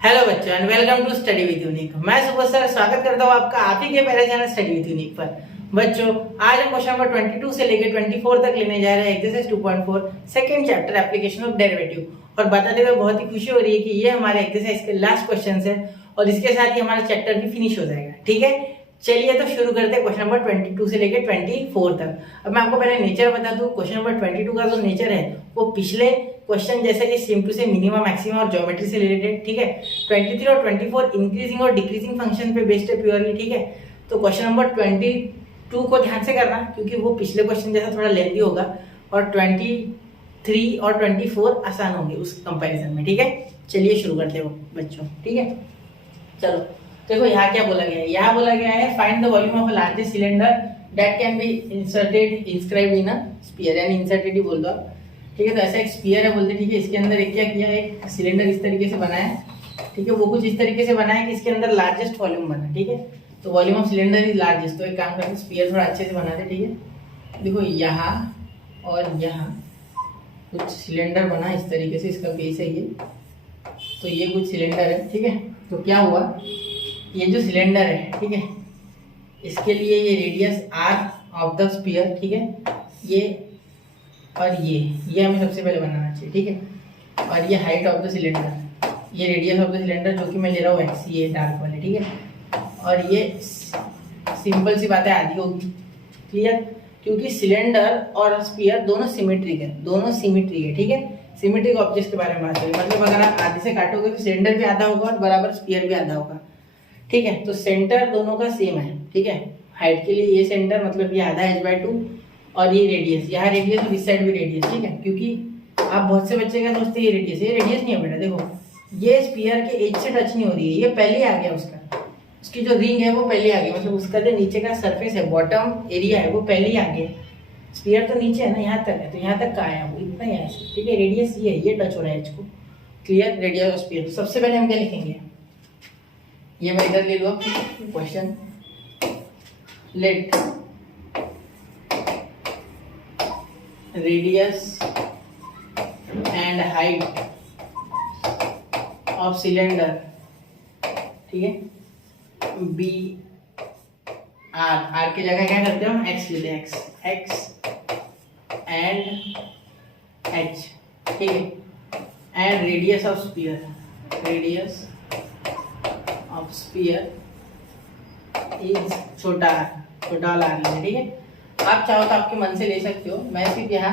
Hello बच्चों and welcome to study with Unique. मैं सुबह सर स्वागत करता हूँ आपका आप ही के पहले चैनल स्टडी विद यूनिक पर। बच्चों आज हम क्वेश्चन नंबर 22 से लेकर 24 तक लेने जा रहे हैं exercise 2.4 second chapter application of derivative. और बताते हुए बहुत ही खुशी हो रही है कि ये हमारे एक्सरसाइज के लास्ट क्वेश्चन है और इसके साथ ही हमारा चैप्टर भी फिनिश हो जाएगा। ठीक है, चलिए तो शुरू करते हैं क्वेश्चन नंबर 22 से लेकर 24 तक। अब मैं आपको पहले नेचर बता दूं, क्वेश्चन नंबर 22 का जो नेचर है वो पिछले क्वेश्चन जैसे कि same to same minimum maximum और ज्योमेट्री से रिलेटेड। ठीक है, 23 और 24 इंक्रीजिंग और डिक्रीजिंग फंक्शन पे बेस्ड है प्योरली। ठीक है, तो क्वेश्चन नंबर 22 को ध्यान से करना क्योंकि वो पिछले क्वेश्चन जैसा थोड़ा लेंथी होगा और 23 और 24 आसान होंगे उस कंपैरिजन में। ठीक है, चलिए शुरू करते हैं बच्चों। ठीक है, चलो देखो यहाँ क्या बोला गया है। यहाँ बोला गया है find the volume of a largest cylinder that can be inscribed in a sphere, यानी इंसर्टेड ही बोल दो। ठीक है, तो ऐसा एक स्फीयर है बोलते। ठीक है, इसके अंदर एक क्या किया है, एक सिलेंडर इस तरीके से बनाया है। ठीक है, वो कुछ इस तरीके से बनाया कि इसके अंदर लार्जेस्ट वॉल्यूम बना। ठीक है, तो volume of cylinder is largest. तो एक काम करते स्फीयर थोड़ा अच्छे से बना दे। ठीक है, देखो यहाँ और यहाँ कुछ सिलेंडर बना इस तरीके से, इसका बेस है ये, तो ये कुछ सिलेंडर है। ठीक है, तो क्या हुआ, ये जो सिलेंडर है, ठीक है, इसके लिए ये radius r of the sphere, ठीक है, ये और ये हमें सबसे पहले बनाना चाहिए। ठीक है, और ये हाइट ऑफ द सिलेंडर, ये रेडियस ऑफ द सिलेंडर जो कि मैं ले रहा हूँ एक्स, ये डार्क वाले। ठीक है, और ये सिंपल सी बात है आधी होगी। क्लियर, क्योंकि सिलेंडर और स्फीयर दोनों सिमेट्रिक है, दोनों सिमेट्री है। ठीक है, सिमेट्रिक ऑब्जेक्ट के बारे में बात करें, मतलब अगर आप आधे से काटोगे तो सिलेंडर भी आधा होगा और बराबर स्फीयर भी आधा होगा। ठीक है, तो सेंटर दोनों का सेम है। ठीक है, हाइट के लिए ये सेंटर मतलब ये आधा h/2 और ये रेडियस, यहाँ रेडियस और इस साइड भी रेडियस। ठीक है, क्योंकि आप बहुत से बच्चे क्या सोचते हैं ये रेडियस नहीं है बेटा। देखो ये स्फीयर के एज से टच नहीं हो रही है, ये पहले आ गया उसका, उसकी जो रिंग है वो पहले आ गई, मतलब उसका जो नीचे का सरफेस है, बॉटम एरिया है, वो पहले ही आ गया। स्फीयर तो नीचे है ना, यहाँ तक है, तो यहाँ तक का आया वो इतना ही आया। ठीक है, रेडियस ये टच हो रहा है एज को। Clear, radius of sphere. तो सबसे पहले हम क्या लिखेंगे, ये मैं इधर ले लूँ question, let radius and height of cylinder, ठीक है, बी आर की जगह क्या करते हो हम एक्स लेते हैं, एक्स एंड एच। ठीक है, and radius of sphere, radius of sphere is छोटा वाला आर लेंगे। ठीक है, आप चाहो तो आपके मन से ले सकते हो, मैं सिर्फ यहाँ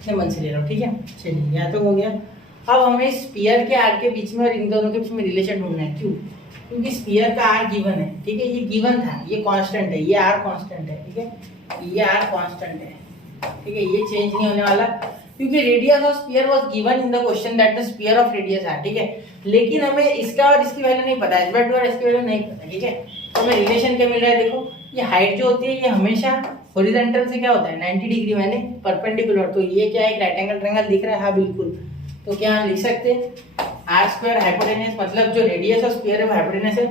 अपने मन से ले रहा हूँ। ठीक है, चलिए यहाँ तो हो गया। अब हमें स्फीयर के आर के बीच में और इन दोनों के बीच में रिलेशन ढूंढना है। क्यों, क्योंकि स्फीयर का आर गिवन है। ठीक है, ये गिवन था, ये कांस्टेंट है, ये आर कांस्टेंट है। ठीक है, ये आर कांस्टेंट है। ठीक है, ये चेंज नहीं होने वाला क्योंकि radius of sphere was given in the question that the sphere of radius r. ठीक है, लेकिन हमें इसका और इसकी वैल्यू नहीं पता, h/2 और इसकी वैल्यू नहीं पता। ठीक है, तो हमें रिलेशन क्या मिल रहा है, देखो ये हाइट जो होती है ये हमेशा हॉरिजॉन्टल से क्या होता है 90 डिग्री, मैंने परपेंडिकुलर। तो ये क्या है, एक राइट एंगल ट्रायंगल दिख रहा है, हाँ बिल्कुल। तो क्या हम लिख सकते हैं आर स्क्वायर हाइपोटेनस, मतलब जो रेडियस ऑफ स्फीयर है वो हाइपोटेनस है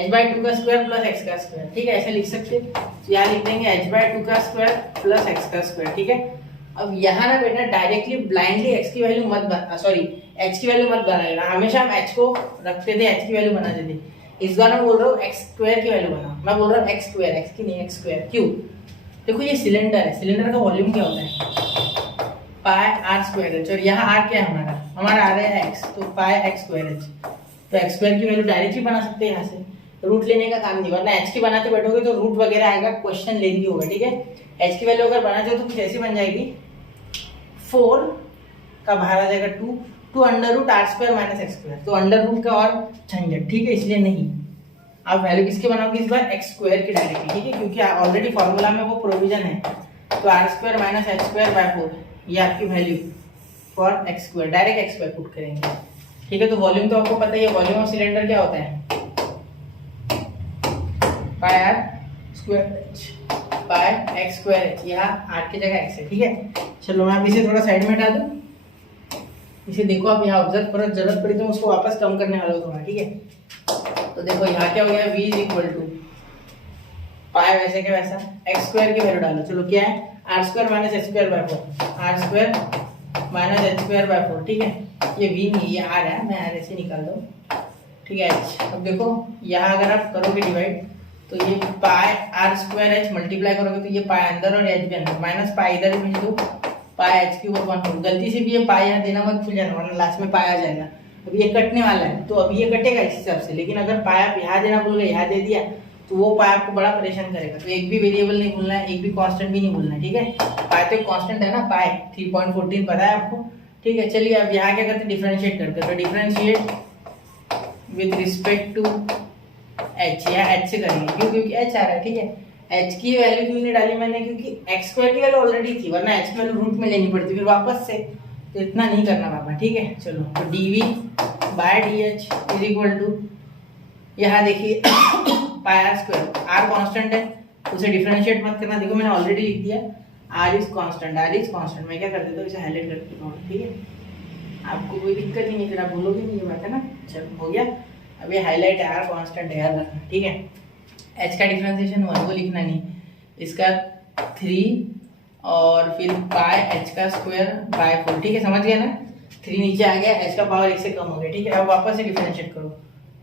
h/2 का स्क्वायर प्लस x का स्क्वायर। ठीक है, ऐसे लिख सकते हैं। तो यहाँ लिख देंगे h/2 का स्क्वायर प्लस x का स्क्वायर। ठीक है, अब यहाँ ना बेटा डायरेक्टली ब्लाइंडली x की वैल्यू मत x की वैल्यू मत बनाएगा, हमेशा हम h को रखते थे, h की वैल्यू बना देते। इस बार मैं बोल रहा हूँ x स्क्वायर की वैल्यू बना, मैं बोल रहा हूँ x स्क्वायर, x की नहीं x स्क्वायर। क्यों, देखो ये सिलेंडर है, सिलेंडर का वॉल्यूम क्या होता है पाई आर स्क्वायर एच, और यहाँ आर क्या है हमारा आ रहा है x, तो पाई x स्क्वायर एच। तो x स्क्वायर की वैल्यू डायरेक्टली बना सकते हैं यहाँ से, रूट लेने का काम नहीं, वरना h की बनाते बैठोगे तो रूट वगैरह आएगा, क्वेश्चन लेंदी होगा। ठीक है, h की वैल्यू अगर बनाते हो तो कुछ ऐसी बन जाएगी, 4 का बाहर आ जाएगा 2 under root r square minus x square, तो अंडर रूट का और झंझट। ठीक है, इसलिए नहीं, आप वैल्यू किसकी बनाओगे इस बार एक्स स्क्वायर की डायरेक्टली। ठीक है, क्योंकि ऑलरेडी फॉर्मूला में वो प्रोविजन है, तो r square minus x square by 4 ये आपकी value for x square, direct x square put करेंगे। ठीक है, तो वॉल्यूम तो आपको पता ही है, वॉल्यूम ऑफ सिलेंडर क्या होता है pi r square h by x square h, यहाँ आर की जगह एक्स है। ठीक है, चलो मैं अब इसे थोड़ा साइड में हटा दूं, इसे देखो आप यहाँ ऑब्जर्व करो, जरूरत पड़ी तो उसको वापस कम करने वाला हूँ थोड़ा। ठीक है, तो देखो यहाँ क्या हो गया, v इज इक्वल टू पाई वैसे क्या वैसा एक्स स्क्वायर की वैल्यू डालो। चलो क्या है, r square minus x square by 4, r square minus h square by 4, ठीक है। ये v नहीं, ये r है, मैं r ऐसे निकाल दूँ, ठीक है। h, अब देखो यहाँ अगर आप करोगे डिवाइड तो ये पाई आर स्क्वायर एच मल्टीप्लाई करोगे तो ये पाई अंदर और एच भी अंदर, माइनस पाई इधर भेज दो, पाई एच क्यूब अपॉन 4। गलती से भी ये पाई यहाँ देना मत भूल जाना, वरना लास्ट में पाई आ जाएगा। अभी ये कटने वाला है तो अभी ये कटेगा इस हिसाब से, लेकिन अगर पाई आप यहाँ देना भूल गए, यहाँ दे दिया तो वो पाई आपको बड़ा परेशान करेगा। तो एक भी वेरिएबल नहीं भूलना है, एक भी कांस्टेंट भी नहीं भूलना है, ठीक है। पाई तो कांस्टेंट है ना, पाई 3.14 पता है आपको, ठीक है। चलिए अब यहाँ क्या करते हैं, डिफरेंशिएट करते हैं। तो differentiate with respect to h, या एच से करेंगे क्यों, क्योंकि एच आ रहा है, ठीक है। एच की वैल्यू क्यों नहीं डाली मैंने, क्योंकि एक्स स्क्वायर की वैल्यू ऑलरेडी थी, वरना एच की वैल्यू रूट में लेनी पड़ती फिर वापस से, तो इतना नहीं करना पापा, ठीक है। चलो तो dv by dh is equal to, यहाँ देखिए pi r square, r constant है उसे डिफरेंशिएट मत करना, देखो मैंने ऑलरेडी लिख दिया r is constant, r is constant. मैं क्या कर देता हूँ, इसे हाईलाइट कर देता हूँ, ठीक है। आपको कोई दिक्कत नहीं है, फिर आप बोलोगे नहीं, ये बात है ना। चलो हो गया, अब ये हाईलाइट है, आर कांस्टेंट है याद रखना, ठीक है। एच का डिफरेंशिएशन 1 वो लिखना नहीं, इसका 3 और फिर पाई एच का स्क्वायर बाय 4, ठीक है, समझ गया ना। 3 नीचे आ गया, एच का पावर 1 से कम हो गया, ठीक है। अब वापस से डिफरेंशिएट करो,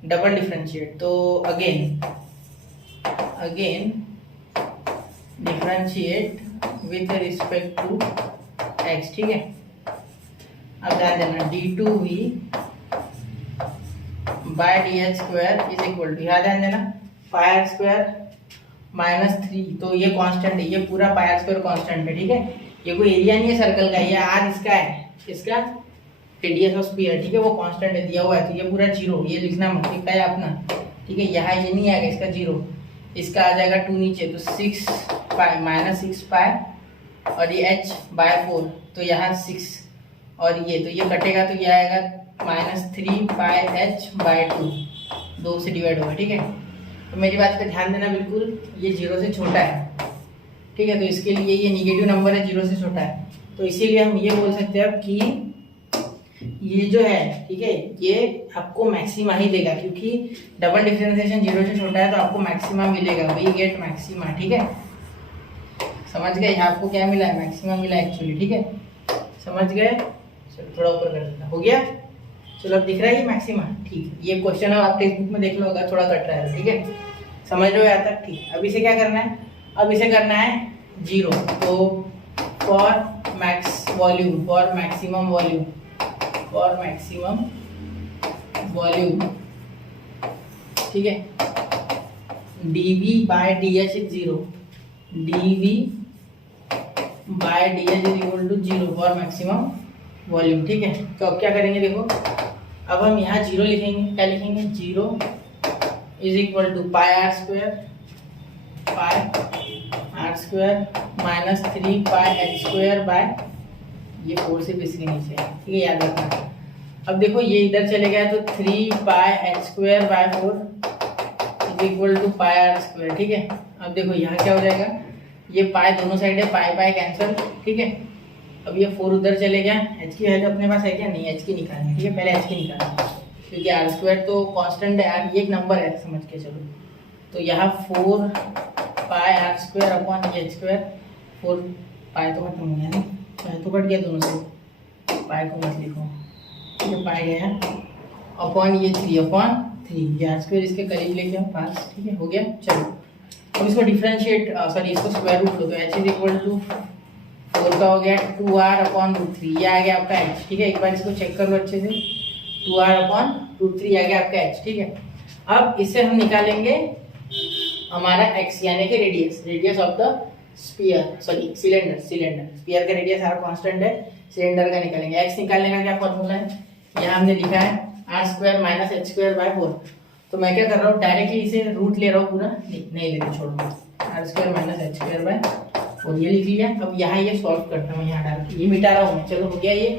डबल डिफरेंशिएट, तो again differentiate with respect to x, ठीक है। अब ध्यान देना d2v by d h square is equal to, यहाँ ध्यान देना पाई आर स्क्वायर माइनस 3, तो ये कांस्टेंट है, ये पूरा पाई आर स्क्वायर कांस्टेंट है, ठीक है। ये कोई एरिया नहीं है सर्कल का, ये आर इसका है, इसका रेडियस ऑफ स्फीयर, ठीक है, वो कांस्टेंट है, दिया हुआ है, तो ये पूरा 0, ये लिखना मत, लिखता है अपना, ठीक है। यहाँ ये नहीं आएगा, इसका 0, इसका आ जाएगा 2 नीचे, तो 6 पाई माइनस 6 पाई, और ये h बाय 4, तो यहाँ 6 और ये, तो ये कटेगा तो ये आएगा माइनस 3 पाई h बाय 2, 2 से डिवाइड होगा, ठीक है। तो मेरी बात पे ध्यान देना बिल्कुल, ये 0 से छोटा है, ठीक है, तो इसके लिए ये निगेटिव नंबर है, 0 से छोटा है, तो इसीलिए हम ये बोल सकते हैं कि ये जो है, ठीक है, ये आपको मैक्सिमा ही देगा, क्योंकि डबल डिफरेंशिएशन 0 से छोटा है तो आपको मैक्सिमा मिलेगा, वी गेट मैक्सिमा, ठीक है। समझ गए, यहाँ आपको क्या मिला है, मैक्सिमा मिला एक्चुअली, ठीक है, समझ गए। चलो थोड़ा ऊपर कर देता, हो गया। चलो अब दिख रहा है ये मैक्सिमा, ठीक है। ये क्वेश्चन अब आप टेक्स्ट बुक में देख लो, अगर थोड़ा कट रहा है, ठीक है, समझ लो यहाँ तक, ठीक। अब इसे क्या करना है, अब इसे करना है 0, तो for max volume, for maximum volume, for maximum volume, ठीक है, dv by dh is 0, dv by dh is equal to 0 for maximum volume, ठीक है। तो अब क्या करेंगे, देखो अब हम यहाँ 0 लिखेंगे, क्या लिखेंगे, 0 is equal to pi r square minus 3 pi h square by, ये 4 से इसके नीचे है, ठीक है, याद रखना। अब देखो ये इधर चले गया तो 3 pi h square by 4 is equal to pi r square, ठीक है। अब देखो यहाँ क्या हो जाएगा, ये पाई दोनों साइड है, पाई पाई कैंसिल, ठीक है। अब ये 4 उधर चले गया, एच की वैल्यू अपने पास है क्या, नहीं, एच की निकालनी, ठीक है, पहले एच की निकालनी, क्योंकि आर स्क्वायर तो कांस्टेंट है यार, ये एक नंबर है समझ के चलो। तो यहाँ 4 pi r square upon h square, 4 pi तो खत्म हो गया ना, पाई तो कट गया दोनों से, पाई को मत लिखो, ठीक है, पाई गया अपॉन ये 3 अपॉन 3, ये आर स्क्वायर इसके करीब लेके आओ पास, ठीक है, हो गया। चलो अब इसको डिफरेंशिएट, सॉरी इसको स्क्वायर रूट लो, तो एच इज इक्वल टू 4 का हो गया 2r अपॉन रूट 3, ये आ गया आपका h, ठीक है। एक बार इसको चेक कर लो अच्छे से, 2r अपॉन रूट 3 आ गया आपका h, ठीक है। अब इससे हम निकालेंगे हमारा x, यानी कि radius of the sphere, sorry cylinder, sphere का रेडियस r कांस्टेंट है, सिलेंडर का निकालेंगे। x निकालने का क्या फॉर्मूला है, यहाँ हमने लिखा है r square minus h square by 4, तो मैं क्या कर रहा हूँ, डायरेक्टली इसे रूट ले रहा हूँ पूरा, नहीं लेते, छोड़ो, r square minus h square bye, और ये लिख लिया। अब यहाँ ये सॉल्व करता हूँ, यहाँ डाल के ये मिटा रहा हूँ मैं, चलो हो गया ये।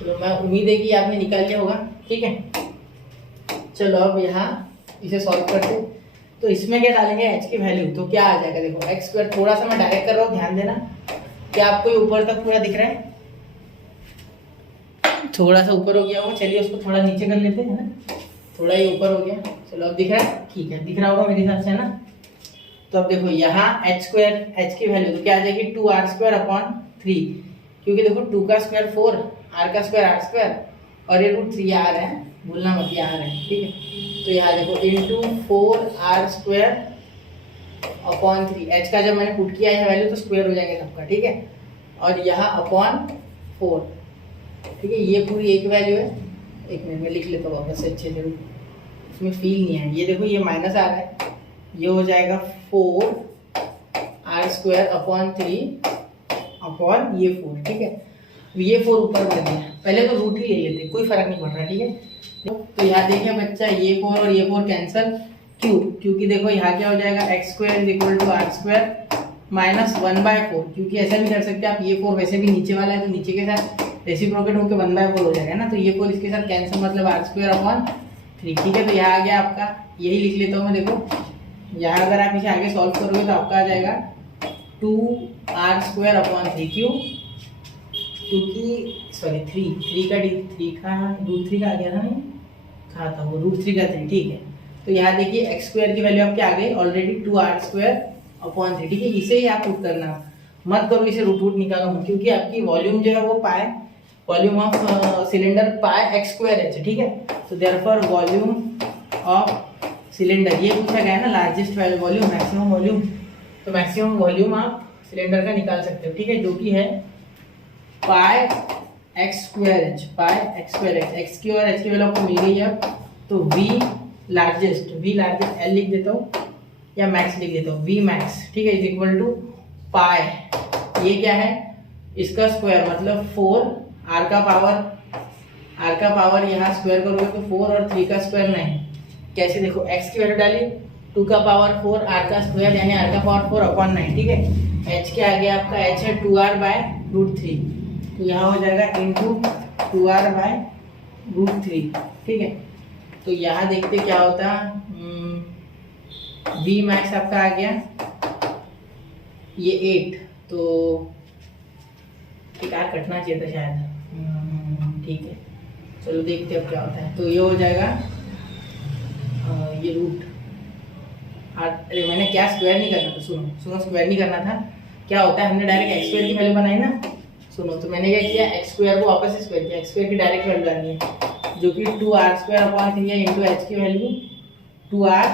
चलो मैं उम्मीद है कि आपने निकाल लिया होगा, ठीक है। चलो अब यहाँ इसे सॉल्व करते, तो इसमें क्या डालेंगे, h की वैल्यू, तो क्या आ जाएगा, देखो एक्स स्क्वायर, थोड़ा सा मैं डायरेक्ट कर रहा हूँ, ध्यान देना, क्या आपको ये ऊपर तक पूरा दिख रहा है, थोड़ा सा ऊपर हो गया होगा, चलिए उसको थोड़ा नीचे कर लेते हैं ना, थोड़ा ही ऊपर हो गया, चलो अब दिख रहा है, ठीक है, दिख रहा होगा मेरे हिसाब से ना। तो अब देखो यहाँ एच स्क्वायर, एच की वैल्यू तो क्या आ जाएगी, 2r स्क्वायर अपॉन 3, क्योंकि देखो 2 का स्क्वायर 4, r का स्क्वायर r स्क्वायर, और ये रूट 3 आ रहा है, भूलना मत, ये आ रहा है, ठीक है। तो यहाँ देखो into 4r square upon 3, h का जब मैंने पुट किया है वैल्यू तो स्क्वायर हो जाएगा सबका, ठीक है। और यहाँ अपॉन 4, ठीक है। ये पूरी एक वैल्यू है, एक मिनट में लिख लेता हूँ वापस से अच्छे से, इसमें फील नहीं है। ये देखो ये माइनस आ रहा है, ये हो जाएगा 4r स्क्वायर अपॉन 3 अपॉन ये 4, ठीक है। ये 4 ऊपर बढ़ गया, पहले तो रूट ही ले लेते, कोई फर्क नहीं पड़ रहा, ठीक है। तो यहाँ देखिए बच्चा, ये 4 और ये 4 कैंसल, क्यों? क्योंकि देखो यहाँ क्या हो जाएगा, x square is equal to r square minus 1/4, क्योंकि ऐसा भी कर सकते हैं आप, ये 4 वैसे भी नीचे वाला है तो नीचे के साथ रेसिप्रोकेट होकर 1/4 हो जाएगा ना, तो ये 4 इसके साथ कैंसिल, मतलब आर स्क्वायर अपॉन 3, ठीक है। तो यहाँ आ गया आपका, यही लिख लेता हूँ मैं, देखो यहाँ अगर आप इसे आगे सॉल्व करोगे तो आपका आ जाएगा 2r स्क्वायर अपॉन 3, क्यों? क्योंकि सॉरी 3 का रूट 3 का आ गया था, नहीं कहा था वो, रूट 3 का 3, ठीक है। तो यहाँ देखिए एक्स स्क्वायर की वैल्यू आपके आ गई ऑलरेडी 2r स्क्वायर अपॉन 3, ठीक है। इसे ही आप पुट करना, मत करो इसे रूट निकालो, क्योंकि आपकी वॉल्यूम जो है वो पाए, वॉल्यूम ऑफ सिलेंडर पाए एक्स स्क्वायर एच, ठीक है। तो देयरफॉर वॉल्यूम ऑफ सिलेंडर, ये पूछा गया है ना, लार्जेस्ट वॉल्यूम, मैक्सिमम वॉल्यूम, तो मैक्सिमम वॉल्यूम आप सिलेंडर का निकाल सकते हो, ठीक है, जो कि है पाई एक्स स्क्वायर एच, पाई एक्स स्क्वायर एच, एक्स की और एच की वैल्यू आपको मिल गई है। तो वी लार्जेस्ट एल लिख देता हूँ या मैक्स लिख देता हूँ, वी मैक्स, ठीक है, इज इक्वल टू पाई, ये क्या है, इसका स्क्वायर मतलब 4, आर का पावर यहाँ स्क्वायर करोगे तो 4 और 3 का स्क्वायर 9, कैसे देखो एक्स की वैल्यू डाली 2 का पावर 4, आर का स्क्वायर यानी आर का पावर 4 अपॉन 9, ठीक है। एच के आगे आपका एच है 2r बाय रूट 3, तो यहाँ हो जाएगा इंटू 2r बाय रूट 3, ठीक है। तो यहाँ देखते क्या होता, वी मैक्स आपका आ गया ये 8, तो ठीक है, कटना चाहिए था शायद, ठीक है, चलो देखते अब क्या होता है। तो ये हो जाएगा ये रूट, अरे मैंने क्या स्क्वायर नहीं करना था, सुनो स्क्वायर नहीं करना था, क्या होता है, हमने डायरेक्ट एक्स स्क्वायर की वैल्यू बनाई ना, सुनो। तो मैंने क्या किया, एक्स स्क्वायर को वापस से स्क्वायर किया, एक्स स्क्वायर की डायरेक्ट वैल्यू डालनी है, जो कि 2r स्क्वायर अपॉन 3 है इंटू एच की वैल्यू 2r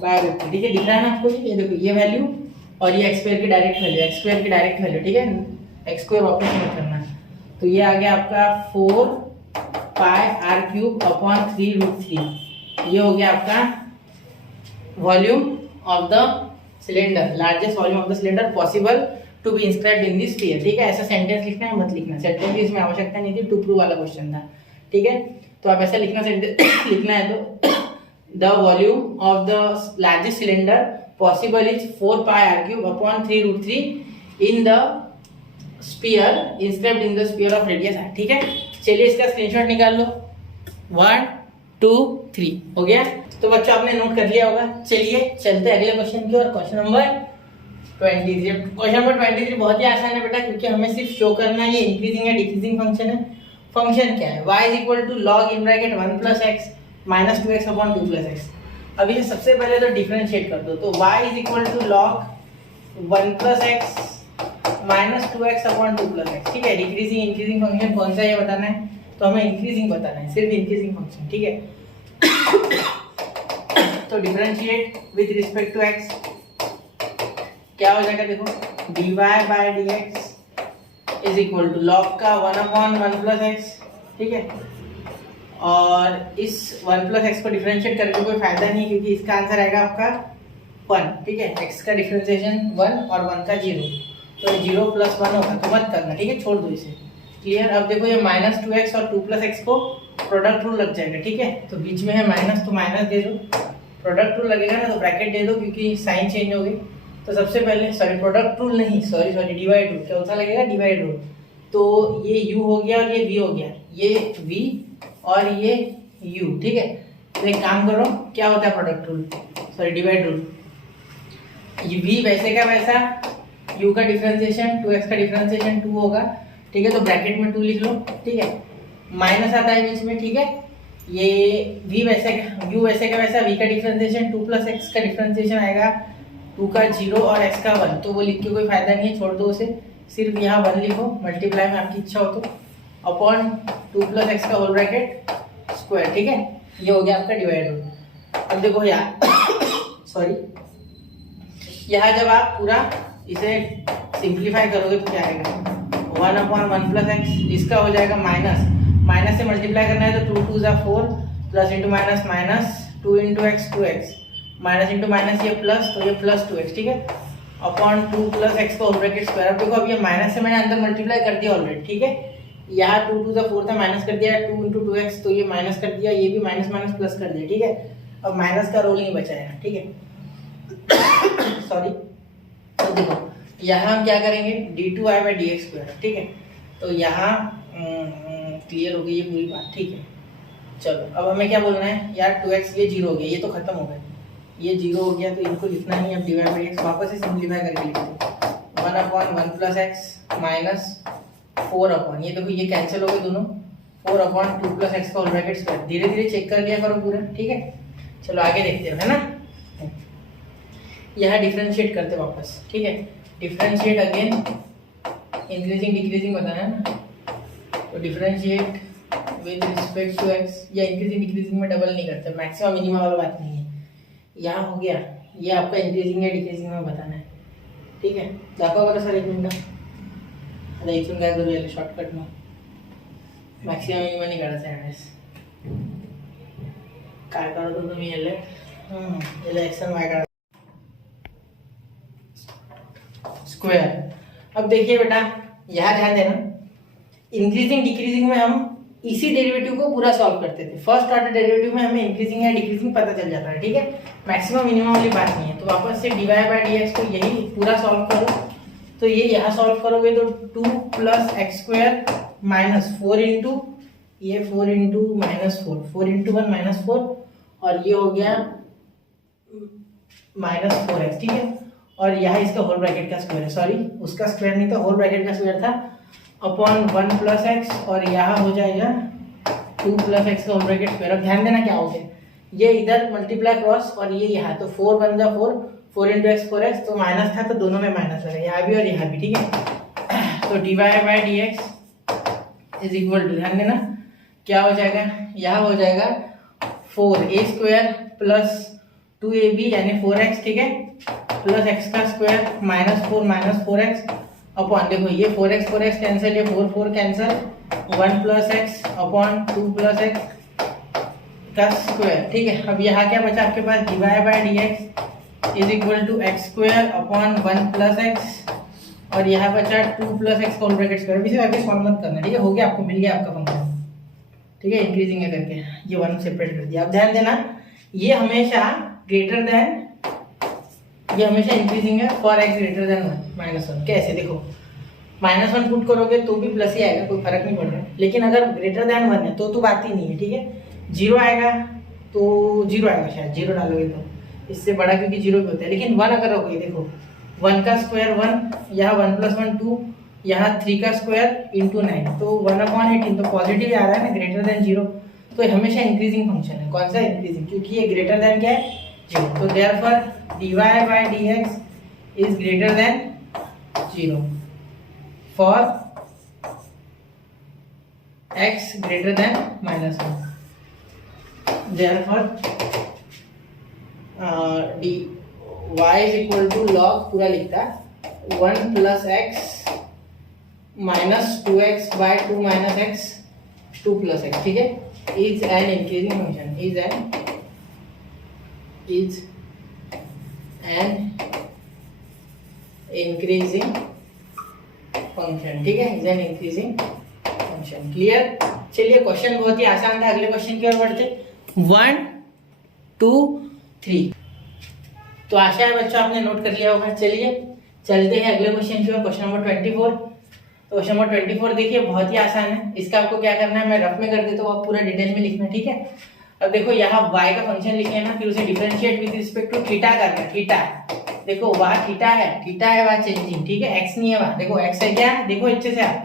बाय रूट 3, ठीक है। दिख रहा है ना आपको, ये देखो ये वैल्यू और ये एक्स स्क्वायर की डायरेक्ट वैल्यू, ठीक है, एक्स स्क्वायर वापस मत करना। तो ये आ गया आपका 4 pi r cube upon 3 root 3, ये हो गया आपका volume of the cylinder, largest volume of the cylinder possible to be inscribed in this figure, ठीक है। ऐसा सेंटेंस लिखना है, मत लिखना, सेंटेंस की इसमें आवश्यकता नहीं थी, टू प्रूव वाला क्वेश्चन था, ठीक है। तो आप ऐसा लिखना, सेंटेंस लिखना है तो the volume of the largest cylinder possible is 4 pi r cube upon 3 root 3 in the sphere inscribed in the sphere of radius r, ठीक है। चलिए इसका स्क्रीनशॉट निकाल लो, 1 2 3 हो गया। तो बच्चों आपने नोट कर लिया होगा, चलिए चलते हैं अगले क्वेश्चन की ओर, क्वेश्चन नंबर 23। क्वेश्चन नंबर 23 बहुत ही आसान है बेटा, क्योंकि हमें सिर्फ शो करना है ये इंक्रीजिंग या डिक्रीजिंग फंक्शन है। फंक्शन क्या है, y is equal to log in bracket 1 plus x minus 2x upon 2 plus x. अब इसे सबसे पहले तो डिफरेंशिएट कर दो, तो y is equal to log 1 plus x minus 2x upon 2 plus x, ठीक है। डिक्रीजिंग इंक्रीजिंग फंक्शन कौन सा ये बताना है, तो हमें इंक्रीजिंग बताना है, सिर्फ इंक्रीजिंग फंक्शन, ठीक है। तो differentiate with respect to x, क्या हो जाएगा देखो, dy by dx is equal to log का 1 अपॉन 1 प्लस एक्स, ठीक है। और इस 1 प्लस एक्स को डिफरेंशिएट करके कोई फायदा नहीं, क्योंकि इसका आंसर आएगा आपका 1, ठीक है। x का डिफरेंशिएशन 1 और 1 का 0, तो 0 प्लस 1 होगा, तो मत करना, ठीक है, छोड़ दो इसे, क्लियर। अब देखो ये माइनस 2x और 2 प्लस एक्स को प्रोडक्ट रूल लग जाएगा, ठीक है। तो बीच में है माइनस, तो माइनस दे दो, प्रोडक्ट रूल लगेगा ना तो ब्रैकेट दे दो, क्योंकि साइन चेंज हो गई। तो सबसे पहले सॉरी प्रोडक्ट रूल नहीं, सॉरी डिवाइड रूल, क्या होता लगेगा, डिवाइड रूल। तो ये u हो गया और ये v हो गया, ये v और ये u, ठीक है। तो एक काम करो, क्या होता है product rule, sorry divide rule, ये v वैसे का वैसा, u का डिफरेंशिएशन 2x का डिफरेंशिएशन 2 होगा, ठीक है। तो ब्रैकेट में 2 लिख लो, ठीक है, माइनस आता है बीच में, ठीक है। ये v वैसे का, u वैसे का वैसा, v का डिफरेंशिएशन 2 प्लस x का डिफरेंशिएशन आएगा 2 का 0 और x का 1, तो वो लिख के कोई फायदा नहीं है, छोड़ दो उसे। सिर्फ यहाँ 1 लिखो, मल्टीप्लाई में आपकी इच्छा हो तो, अपॉन 2 प्लस एक्स का होल ब्रैकेट स्क्वायर, ठीक है। ये हो गया आपका डिवाइड रूल। अब देखो यार सॉरी, यहाँ जब आप पूरा इसे सिंप्लीफाई करोगे तो क्या आएगा, 1/1 प्लस एक्स, इसका हो जाएगा माइनस, माइनस से मल्टीप्लाई करना है तो 2 2 = 4, plus into minus minus, 2 into x 2x, minus into minus ये प्लस, तो ये प्लस 2x, ठीक है, अपॉन 2 प्लस एक्स का होल ब्रैकेट स्क्वायर। अब देखो अब ये माइनस से मैंने अंदर मल्टीप्लाई कर दिया ऑलरेडी, ठीक है। यहाँ 2 2 = 4 था, माइनस कर दिया, 2 इंटू 2x, तो ये माइनस कर दिया, ये भी माइनस माइनस प्लस कर दिया, ठीक है। अब माइनस का रोल नहीं बचा है, ठीक है सॉरी। तो देखो यहाँ हम क्या करेंगे, d2i/dx², ठीक है। तो यहाँ क्लियर हो गई ये पूरी बात, ठीक है। चलो अब हमें क्या बोलना है यार, 2x ये 0 हो गया, ये तो खत्म हो गया, ये 0 हो गया तो इनको लिखना नहीं, अब डिवाइड वापस से सिंप्लीफाई करके लिख दो, 1/1 प्लस एक्स माइनस 4 ये देखो ये कैंसिल हो गए दोनों, 4/2 प्लस एक्स का होल ब्रैकेट स्क्वायर। धीरे धीरे चेक कर लिया करो पूरा, ठीक है। चलो आगे देखते हैं, है ना। यहाँ डिफरेंशिएट करते वापस, ठीक है। डिफरेंशिएट अगेन, इंक्रीजिंग डिक्रीजिंग बताना है ना, तो differentiate with respect to x, या इंक्रीजिंग डिक्रीजिंग में डबल नहीं करते, मैक्सिमम मिनिमम वाला बात नहीं है। यहाँ हो गया, ये आपका इंक्रीजिंग या डिक्रीजिंग में बताना है, ठीक है। दाखवा बरं सर 1 मिनिट, आता इथून काय करूया शॉर्टकट में, मॅक्सिमम मिनिमम नाही काढायचं ॲड्रेस, काय काढतो तुम्ही याला एक्स एंड वाई काढा स्क्वायर। अब देखिए बेटा यहाँ ध्यान देना, इंक्रीजिंग डिक्रीजिंग में हम इसी डेरिवेटिव को पूरा सॉल्व करते थे, फर्स्ट ऑर्डर डेरिवेटिव में हमें इंक्रीजिंग या डिक्रीजिंग पता चल जाता है, ठीक है। मैक्सिमम मिनिमम वाली बात नहीं है। तो वापस से dy/dx को यही पूरा सॉल्व करो, तो ये यहाँ सॉल्व करोगे तो 2 प्लस x² माइनस 4 इंटू ये 4 इंटू माइनस 4, 4 इंटू 1 माइनस 4, और ये हो गया माइनस 4x, ठीक है। और यहाँ इसका होल ब्रैकेट का स्क्वायर है, सॉरी उसका स्क्वायर नहीं था, होल ब्रैकेट का स्क्वायर था, अपॉन 1 प्लस एक्स, और यहाँ हो जाएगा 2 प्लस एक्स का होल ब्रैकेट स्क्वायर। अब ध्यान देना क्या हो गया, ये इधर मल्टीप्लाई क्रॉस और ये यहाँ, तो 4 1 = 4, 4 इंटू एक्स 4x, तो माइनस था तो दोनों में माइनस लगा, यहाँ भी और यहाँ भी, ठीक है। तो dy/dx इज इक्वल टू, ध्यान देना क्या हो जाएगा, यहाँ हो जाएगा 4a² प्लस 2ab यानी 4x, ठीक है, प्लस एक्स का स्क्वायर माइनस 4x, अपॉन देखो ये 4x कैंसिल, ये 4 4 cancel, 1 plus x upon 2 plus x का स्क्वायर, ठीक है। अब यहाँ क्या बचा आपके पास, dy/dx is equal to x² upon 1 plus x, और यहाँ बचा 2 plus x whole bracket square. इसे आगे सॉल्व मत करना, ठीक है, हो गया, आपको मिल गया आपका फंक्शन, ठीक है। इंक्रीजिंग है करके ये 1 सेपरेट कर दिया। अब ध्यान देना ये हमेशा ग्रेटर देन, ये हमेशा इंक्रीजिंग है फॉर एक्स ग्रेटर देन 1 -1। कैसे, देखो -1 पुट करोगे तो भी प्लस ही आएगा, कोई फर्क नहीं पड़ रहा, लेकिन अगर ग्रेटर देन 1 है तो बात ही नहीं है, ठीक है। 0 आएगा तो 0 आएगा, शायद 0 डालोगे तो, इससे बड़ा क्योंकि 0 भी होता है, लेकिन 1 अगर रखोगे, देखो 1 का स्क्वायर 1, यहाँ 1 + 1 2, यहाँ 3 का स्क्वायर इंटू 9, तो 1/18, तो पॉजिटिव आ रहा है ना, ग्रेटर देन 0, तो ये हमेशा इंक्रीजिंग फंक्शन है। कौन सा इंक्रीजिंग, क्योंकि ये ग्रेटर देन क्या है, 0, तो therefore dy/dx is greater than 0 for x greater than -1. Therefore dy is equal to log पूरा लिखता 1 plus x minus 2x by 2 minus x 2 plus x, ठीक है, is an increasing function, is an increasing function, ठीक है, is an increasing function। Clear. चलिए question बहुत ही आसान था, अगले क्वेश्चन की ओर बढ़ते, 1 2 3। तो आशा है बच्चों आपने नोट कर लिया होगा। चलिए चलते हैं अगले क्वेश्चन की ओर, क्वेश्चन नंबर 24। तो क्वेश्चन नंबर 24 देखिए बहुत ही आसान है, इसका आपको क्या करना है, मैं रफ में कर देता हूँ, आप पूरा डिटेल में लिखना, ठीक है। अब देखो यहाँ y का फंक्शन लिखे ना, फिर उसे differentiate with respect to theta करना है, थीटा, देखो वहाँ थीटा है वहाँ चेंजिंग, ठीक है, x नहीं है वहाँ, देखो x है क्या, देखो अच्छे से आप,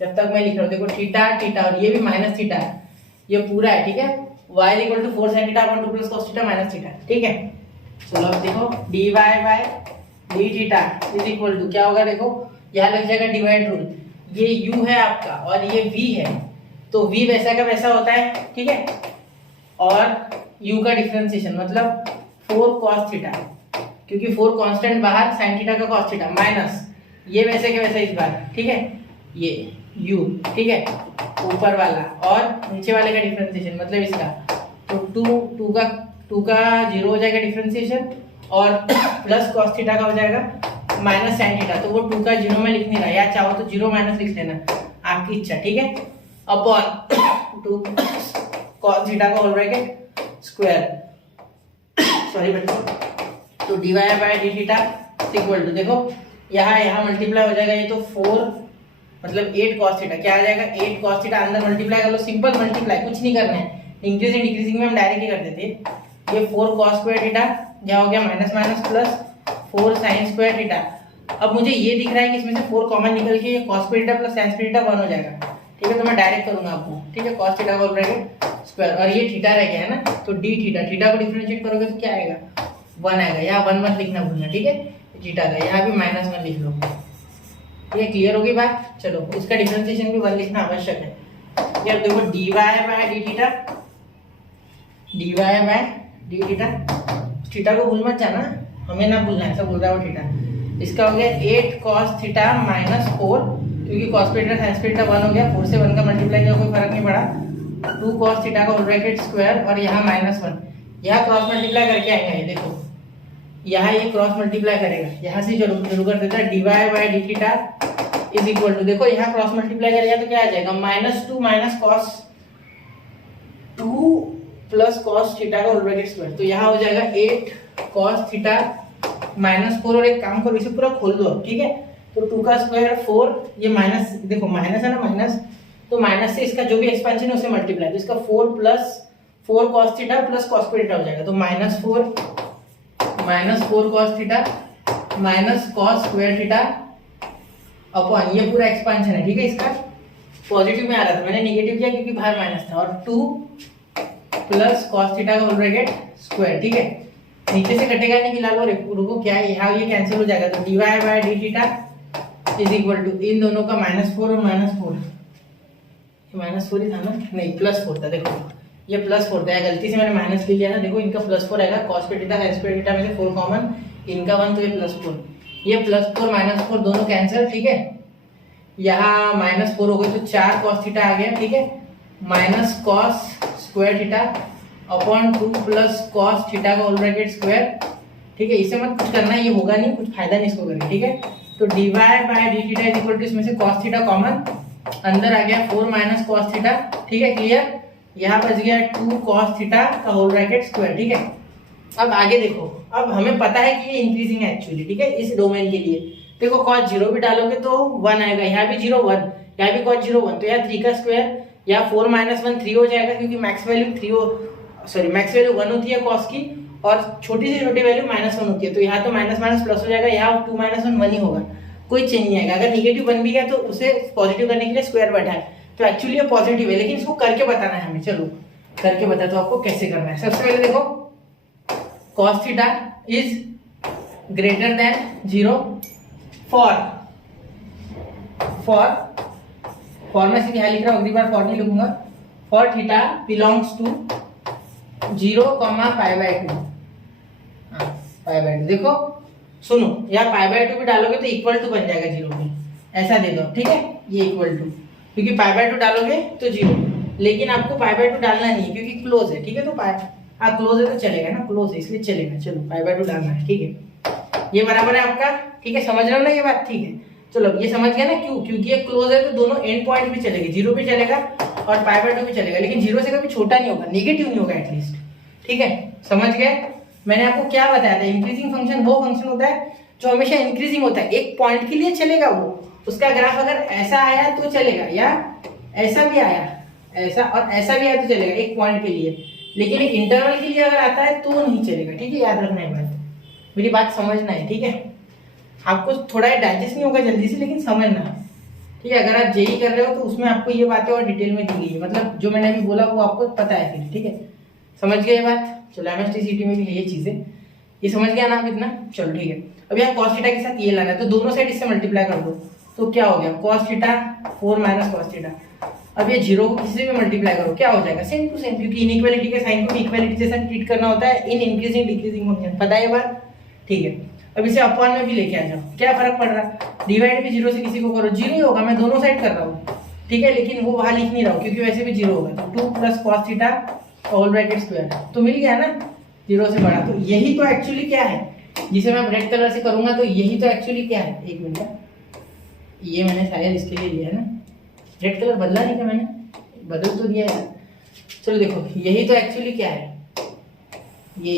जब तक मैं लिख रहा हूँ, देखो थीटा और ये भी माइनस थीटा है, ये पूरा है, ठीक है। y = 4 sin theta upon 2 plus cos theta minus theta, ठीक है। चलो अब देखो dy/d theta is equal to क्या होगा, देखो यहाँ लग जाएगा डिवाइड रूल। ये u है आपका और ये v है, तो v वैसा का वैसा होता है, ठीक है। और u का डिफरेंशिएशन मतलब 4 cos थीटा, क्योंकि 4 कांस्टेंट बाहर, sin थीटा का cos थीटा माइनस ये वैसे के वैसा इस बार, ठीक है, ये u, ठीक है, ऊपर वाला और नीचे वाले का डिफरेंशिएशन मतलब इसका, तो 2 का 0 हो जाएगा डिफरेंशिएशन और प्लस cos थीटा का हो जाएगा माइनस sin थीटा। तो वो 2 का 0 में लिख नहीं रहा, या चाहो तो 0 माइनस लिख लेना, आपकी इच्छा, ठीक है। अपॉन 2 cos थीटा का होल ब्रैकेट स्क्वायर, सॉरी बच्चों, तो dy by d theta equal to, देखो यहाँ मल्टीप्लाई हो जाएगा, ये तो 4 मतलब 8 cos थीटा, क्या आ जाएगा 8 cos थीटा, अंदर मल्टीप्लाई कर लो, सिंपल मल्टीप्लाई, कुछ नहीं करना है, इंक्रीजिंग डिक्रीजिंग में हम डायरेक्ट ही कर देते। ये 4 cos स्क्वायर थीटा, क्या हो गया minus minus plus 4 sin square theta. अब मुझे ये दिख रहा है कि इसमें से 4 कॉमन निकल के ये cos square theta plus sin square theta 1 हो जाएगा, ठीक है, तो मैं डायरेक्ट करूंगा आपको, ठीक है, cos theta whole bracket square और ये थीटा रह गया है ना, तो d थीटा को डिफरेंशिएट करोगे तो क्या आएगा 1 आएगा, यहाँ 1 मत लिखना भूलना, ठीक है, थीटा का यहाँ भी माइनस 1 लिख लो, ये क्लियर होगी बात। चलो उसका डिफरेंशिएशन भी 1 लिखना आवश्यक है। यार देखो dy by d theta, theta को भूल मत जाना, हमें ना भूलना, ऐसा बोल रहा है वो थीटा। इसका हो गया 8 cos थीटा माइनस 4, क्योंकि cos थीटा sin थीटा 1 हो गया, 4 से 1 का मल्टीप्लाई किया कोई फर्क नहीं पड़ा, 2 cos थीटा का होल ब्रैकेट स्क्वायर और यहाँ माइनस 1, यहाँ क्रॉस मल्टीप्लाई करके आएगा, ये देखो यहाँ ये क्रॉस मल्टीप्लाई करेगा, यहाँ से शुरू कर देता है, dy by d theta is equal to, देखो यहाँ क्रॉस मल्टीप्लाई करेगा तो क्या आ जाएगा -2 minus cos 2 plus cos theta का होल ब्रैकेट स्क्वायर, तो यहाँ हो जाएगा 8 cos थीटा माइनस 4, और एक काम करो इसे पूरा खोल दो, ठीक है, तो 2 का स्क्वायर 4, ये माइनस, देखो माइनस है ना माइनस, तो माइनस से इसका जो भी एक्सपेंशन है उसे मल्टीप्लाई, तो इसका 4 plus 4 cos theta plus cos square theta हो जाएगा, तो -4 cos theta minus cos square theta upon ये पूरा एक्सपेंशन है, ठीक है, इसका पॉजिटिव में आ रहा था, मैंने नेगेटिव किया क्योंकि बाहर माइनस था, और 2 प्लस cos थीटा का होल ब्रैकेट स्क्वायर, ठीक है, नीचे से कटेगा नहीं, फिलहाल रुको क्या है, यहाँ ये कैंसिल हो जाएगा, तो dy by d theta is equal to, इन दोनों का -4 और -4 ही था ना, नहीं +4 था, देखो ये +4 था, गलती से मैंने माइनस ले लिया ना, देखो इनका +4 आएगा, cos square theta sin square theta में से 4 कॉमन, इनका 1, तो ये +4, ये +4 -4 दोनों कैंसिल, ठीक है, यहाँ -4 हो गई तो 4 cos थीटा आ गया, ठीक है, minus cos square theta upon 2 plus cos theta का होल ब्रैकेट स्क्वायर, ठीक है, इसे मत कुछ करना, ये होगा नहीं, कुछ फायदा नहीं इसको करके, ठीक है, तो dy by d theta is equal to, इसमें से cos थीटा कॉमन अंदर आ गया 4 माइनस cos थीटा, ठीक है, क्लियर, यहाँ बच गया 2 cos थीटा का होल ब्रैकेट स्क्वायर, ठीक है। अब आगे देखो, अब हमें पता है कि ये इंक्रीजिंग है एक्चुअली, ठीक है, इस डोमेन के लिए देखो cos 0 भी डालोगे तो 1 आएगा, यहाँ भी 0 1, यहाँ भी cos 0 1, तो यहाँ 3 का स्क्वायर, या 4 माइनस 1 3 हो जाएगा, क्योंकि मैक्स वैल्यू 1 होती है cos की, और छोटी से छोटी वैल्यू -1 होती है, तो यहाँ तो माइनस माइनस प्लस हो जाएगा, यहाँ 2 माइनस 1 ही होगा, कोई चेंज नहीं आएगा। अगर नेगेटिव 1 भी गया तो उसे पॉजिटिव करने के लिए स्क्वायर बैठा है, तो एक्चुअली ये पॉजिटिव है, लेकिन इसको करके बताना है हमें, चलो करके बता दो आपको कैसे करना है। सबसे पहले देखो cos theta is greater then 0 for मैं सीधे यहाँ लिख रहा हूँ, अगली बार फॉर नहीं लिखूंगा, फॉर थीटा बिलोंग्स टू 0, π/2, π/2, देखो सुनो, यहाँ π/2 भी डालोगे तो इक्वल टू बन जाएगा 0 में, ऐसा दे दो, ठीक है, ये इक्वल टू, क्योंकि π/2 डालोगे तो 0, लेकिन आपको π/2 डालना नहीं है क्योंकि क्लोज है, ठीक है, तो क्लोज है तो चलेगा ना, क्लोज है इसलिए चलेगा, चलो π/2 डालना है, ठीक है, ये बराबर है आपका, ठीक है, समझ रहे हो ना ये बात, ठीक है, चलो ये समझ गया ना, क्यों, क्योंकि ये क्लोज है तो दोनों एंड पॉइंट भी चलेगा, 0 भी चलेगा और π/2 भी चलेगा, लेकिन 0 से कभी छोटा नहीं होगा, नेगेटिव नहीं होगा एटलीस्ट, ठीक है, समझ गए। मैंने आपको क्या बताया था, इंक्रीजिंग फंक्शन वो फंक्शन होता है जो हमेशा इंक्रीजिंग होता है, एक पॉइंट के लिए चलेगा वो, उसका ग्राफ अगर ऐसा आया तो चलेगा, या ऐसा भी आया, ऐसा और ऐसा भी आया तो चलेगा एक पॉइंट के लिए, लेकिन एक इंटरवल के लिए अगर आता है तो नहीं चलेगा, ठीक है, याद रखना है बात, मेरी बात समझना है, ठीक है, आपको थोड़ा डाइजेस्ट नहीं होगा जल्दी से, लेकिन समझना, ठीक है, अगर आप जेई कर रहे हो तो उसमें आपको ये बातें और डिटेल में दी गई है, मतलब जो मैंने अभी बोला वो आपको पता है फिर, ठीक है, समझ गए ये बात। चलो एमएसटी सीटी में भी है ये चीजें, ये समझ गया ना आप इतना, चलो ठीक है। अब यहाँ cos थीटा के साथ ये लाना है, तो दोनों साइड इससे मल्टीप्लाई कर दो, तो क्या हो गया cos theta 4 minus cos theta. अब ये जीरो को किसी से भी मल्टीप्लाई करो क्या हो जाएगा, सेम टू सेम, क्योंकि इनइक्वालिटी के साइन को भी इक्वालिटी जैसा ट्रीट करना होता है इन इंक्रीजिंग डिक्रीजिंग फंक्शन। पता है ये बात, ठीक है। अब इसे अपॉन में भी लेके आ जाओ, क्या फर्क पड़ रहा है, डिवाइड भी जीरो से किसी को करो जीरो ही होगा, मैं दोनों साइड कर रहा हूँ, ठीक है, लेकिन वो वहां लिख नहीं रहा हूँ क्योंकि वैसे भी जीरो होगा। तो 2 plus cos theta whole bracket square तो मिल गया ना, जीरो से बड़ा। तो यही तो एक्चुअली क्या है जिसे मैं रेड कलर से करूंगा, तो यही तो एक्चुअली क्या है, एक मिनट, ये मैंने शायद इसके लिए लिया है ना, रेड कलर बदला नहीं था मैंने, बदल तो दिया है। चलो देखो यही तो एक्चुअली क्या है, ये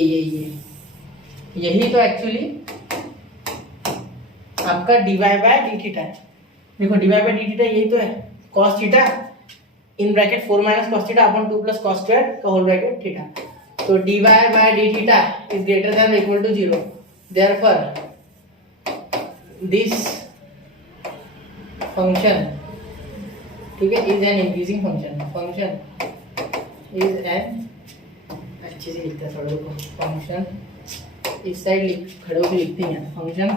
यही तो एक्चुअली आपका डीवाई बाय डी थीटा है। देखो डीवाई बाय डी थीटा यही तो है, cos theta in bracket 4 minus cos theta upon 2 plus cos square का होल ब्रैकेट थीटा। तो dy by d theta is greater than equal to 0, therefore this function, ठीक है, is an increasing function is an, अच्छे से लिखता है थोड़ा को, फंक्शन इस साइड खड़े होकर लिखते हैं, function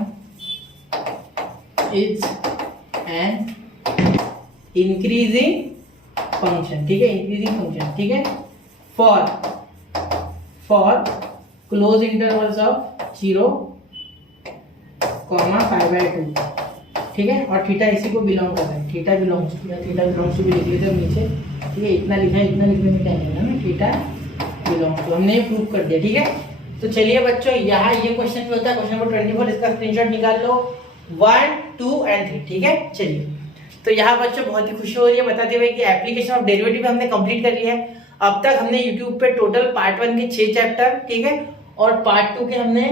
is an increasing function, ठीक है, इंक्रीजिंग फंक्शन, ठीक है, फॉर क्लोज इंटरवल्स ऑफ 0, π/2, ठीक है, और थीटा इसी को बिलोंग कर रहा है, थीटा बिलोंग्स टू भी लिख लेते हैं नीचे, ठीक है, इतना लिखा है, इतना लिखने में क्या है ना, थीटा बिलोंग्स टू, हमने ये प्रूव कर दिया, ठीक है। तो चलिए बच्चों यहाँ ये क्वेश्चन भी होता है, क्वेश्चन नंबर 24, इसका स्क्रीनशॉट निकाल लो 1, 2 और 3, ठीक है। चलिए तो यहाँ बच्चों बहुत ही खुशी हो रही है बताते हुए कि एप्लीकेशन ऑफ डेरिवेटिव हमने कंप्लीट कर लिया है। अब तक हमने यूट्यूब पे टोटल पार्ट 1 के 6 चैप्टर, ठीक है, और पार्ट 2 के हमने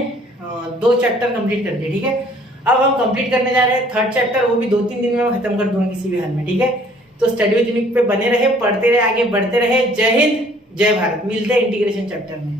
2 चैप्टर कंप्लीट कर दिए, ठीक है। अब हम कंप्लीट करने जा रहे हैं 3rd चैप्टर, वो भी 2-3 दिन में मैं खत्म कर दूंगा किसी भी हाल में, ठीक है। तो स्टडी विद यूनिक पे बने रहे, पढ़ते रहे, आगे बढ़ते रहे। जय हिंद, जय भारत। मिलते हैं इंटीग्रेशन चैप्टर में।